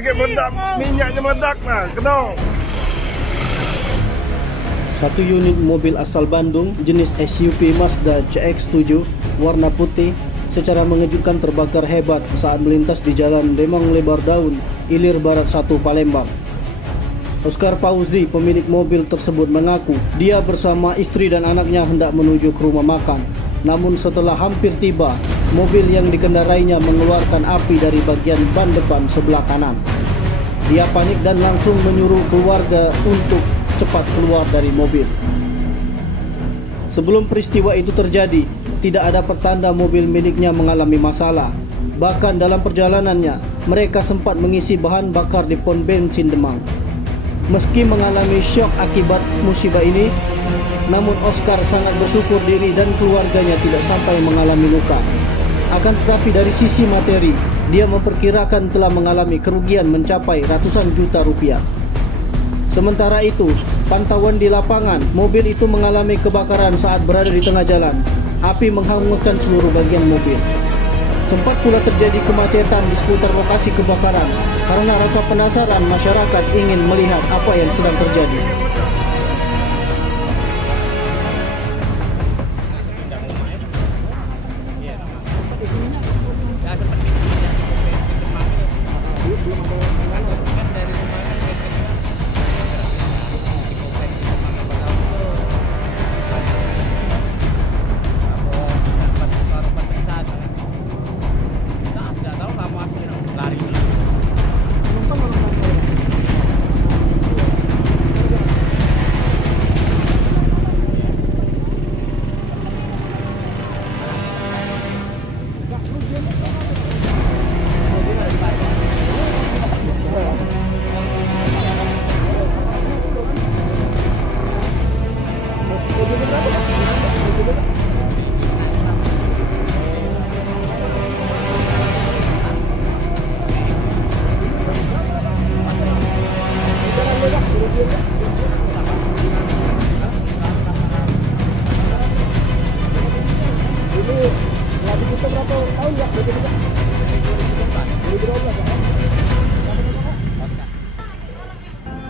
kayak meledak, minyaknya meledak nah, kena. Satu unit mobil asal Bandung jenis SUV Mazda CX-7 warna putih secara mengejutkan terbakar hebat saat melintas di Jalan Demang Lebar Daun, Ilir Barat 1, Palembang. Oscar Fauzi, pemilik mobil tersebut, mengaku dia bersama istri dan anaknya hendak menuju ke rumah makan. Namun setelah hampir tiba, mobil yang dikendarainya mengeluarkan api dari bagian ban depan sebelah kanan. Dia panik dan langsung menyuruh keluarga untuk cepat keluar dari mobil. Sebelum peristiwa itu terjadi, tidak ada pertanda mobil miliknya mengalami masalah. Bahkan dalam perjalanannya, mereka sempat mengisi bahan bakar di pom bensin Demang. Meski mengalami syok akibat musibah ini, namun Oscar sangat bersyukur diri dan keluarganya tidak sampai mengalami luka. Akan tetapi dari sisi materi, dia memperkirakan telah mengalami kerugian mencapai ratusan juta rupiah. Sementara itu, pantauan di lapangan, mobil itu mengalami kebakaran saat berada di tengah jalan. Api menghanguskan seluruh bagian mobil. Sempat pula terjadi kemacetan di seputar lokasi kebakaran karena rasa penasaran masyarakat ingin melihat apa yang sedang terjadi.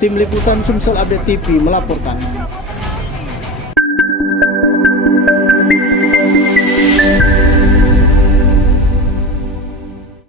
Tim Liputan Sumsel Update TV melaporkan.